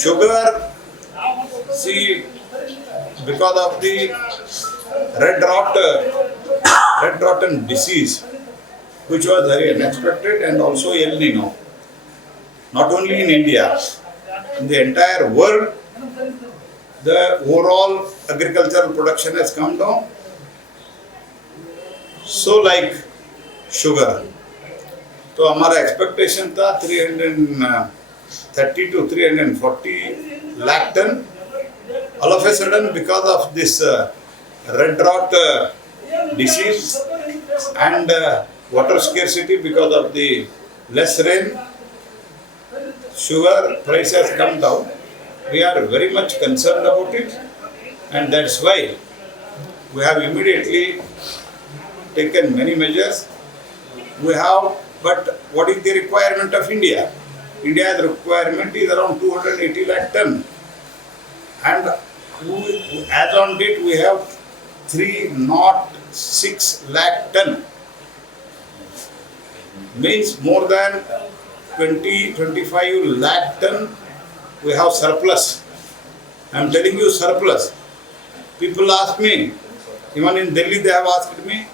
Sugar, see, because of the red rotten disease, which was very unexpected, and also El Nino, not only in India, in the entire world, the overall agricultural production has come down. So like sugar, तो हमारा expectation था 330 to 340 lakh ton. All of a sudden, because of this red rot disease and water scarcity because of the less rain, sugar price has come down. We are very much concerned about it, and that's why we have immediately taken many measures. But what is the requirement of India? India's requirement is around 280 lakh ton, and as on date we have 306 lakh ton. Means more than 20-25 lakh ton we have surplus. I am telling you surplus. People ask me, even in Delhi they have asked me.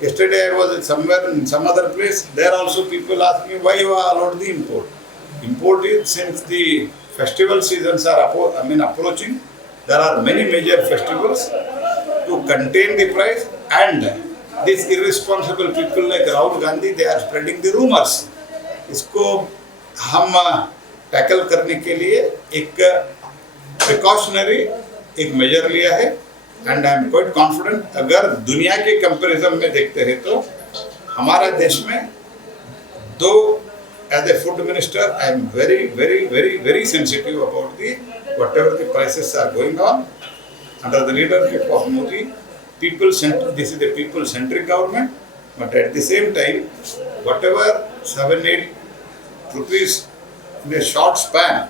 Yesterday I was somewhere in some other place. There also people ask me why you are allowed the import. Import is since the festival seasons are approaching. There are many major festivals to contain the price, and these irresponsible people like Rahul Gandhi, they are spreading the rumors. इसको हम टैकल करने के लिए एक प्रिकॉशनरी एक मेजर लिया है, and I am quite confident. अगर दुनिया के कंपैरिजन में देखते हैं तो हमारे देश में दो as a food minister I am very sensitive about the whatever the prices are going on under the leadership of Modi. This is a people centric government, but at the same time whatever 7-8 rupees in a short span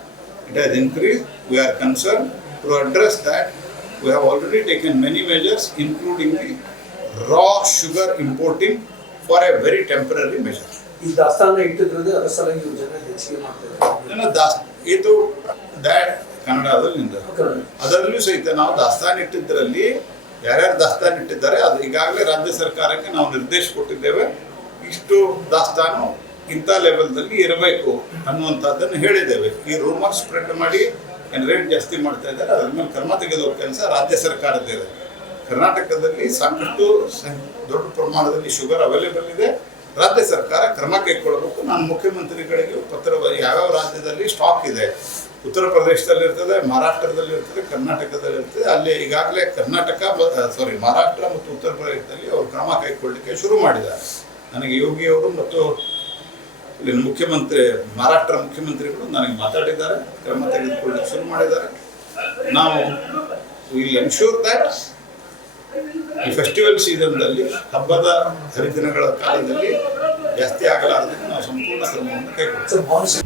it has increased. We are concerned. To address that, we have already taken many measures, including the raw sugar importing for a very temporary measure. ಈ ದಾಸ್ತಾನ ಇಟ್ಟಿದ್ರದ್ದು ಅದರ ಸಲುವಾಗಿ ಯೋಜನೆ ಹೆಚ್ಚಿಗೆ ಮಾಡ್ತಾರೆ. ಇದು ಕನ್ನಡದಲ್ಲಿಂದ ಅದರಲ್ಲೂ ಸಹಿತ ನಾವು ದಾಸ್ತಾನು ಇಟ್ಟಿದ್ದರಲ್ಲಿ ಯಾರ್ಯಾರು ದಾಸ್ತಾನು ಇಟ್ಟಿದ್ದಾರೆ ಅದು ಈಗಾಗಲೇ ರಾಜ್ಯ ಸರ್ಕಾರಕ್ಕೆ ನಾವು ನಿರ್ದೇಶ ಕೊಟ್ಟಿದ್ದೇವೆ. ಇಷ್ಟು ದಾಸ್ತಾನು ಇಂಥ ಲೆವೆಲ್ದಲ್ಲಿ ಇರಬೇಕು ಅನ್ನುವಂಥದ್ದನ್ನು ಹೇಳಿದ್ದೇವೆ. ಈ ರೂಮರ್ ಸ್ಪ್ರೆಡ್ ಮಾಡಿ ರೇಟ್ ಜಾಸ್ತಿ ಮಾಡ್ತಾ ಇದ್ದಾರೆ, ಅದ್ರ ಮೇಲೆ ಕ್ರಮ ತೆಗೆದುವ ಕೆಲಸ ರಾಜ್ಯ ಸರ್ಕಾರದ್ದಿದೆ. ಕರ್ನಾಟಕದಲ್ಲಿ ಸಾಕಷ್ಟು ದೊಡ್ಡ ಪ್ರಮಾಣದಲ್ಲಿ ಶುಗರ್ ಅವೈಲೇಬಲ್ ಇದೆ. ರಾಜ್ಯ ಸರ್ಕಾರ ಕ್ರಮ ಕೈಗೊಳ್ಳಬೇಕು. ನಾನು ಮುಖ್ಯಮಂತ್ರಿಗಳಿಗೆ ಪತ್ರ ಯಾವ್ಯಾವ ರಾಜ್ಯದಲ್ಲಿ ಸ್ಟಾಕ್ ಇದೆ, ಉತ್ತರ ಪ್ರದೇಶದಲ್ಲಿ ಇರ್ತದೆ, ಮಹಾರಾಷ್ಟ್ರದಲ್ಲಿ ಇರ್ತದೆ, ಕರ್ನಾಟಕದಲ್ಲಿ ಇರ್ತದೆ, ಅಲ್ಲಿ ಈಗಾಗಲೇ ಮಹಾರಾಷ್ಟ್ರ ಮತ್ತು ಉತ್ತರ ಪ್ರದೇಶದಲ್ಲಿ ಅವರು ಕ್ರಮ ಕೈಗೊಳ್ಳಲಿಕ್ಕೆ ಶುರು ಮಾಡಿದ್ದಾರೆ. ನನಗೆ ಯೋಗಿ ಅವರು ಮತ್ತು ಇಲ್ಲಿನ ಮಹಾರಾಷ್ಟ್ರ ಮುಖ್ಯಮಂತ್ರಿಗಳು ನನಗೆ ಮಾತಾಡಿದ್ದಾರೆ, ಕ್ರಮ ತೆಗೆದುಕೊಳ್ಳಲಿಕ್ಕೆ ಶುರು ಮಾಡಿದ್ದಾರೆ. ನಾವು ವಿಲ್ ಎನ್ಶೂರ್ ದ್ಯಾಟ್ ಈ ಫೆಸ್ಟಿವಲ್ ಸೀಸನ್ದಲ್ಲಿ ಹಬ್ಬದ ಹರಿದಿನಗಳ ಕಾಲದಲ್ಲಿ ಜಾಸ್ತಿ ಆಗಲಾರದೆ ನಾವು ಸಂಪೂರ್ಣ ಕ್ರಮವನ್ನು ಕೈಗೊಳ್ಳುತ್ತೇವೆ.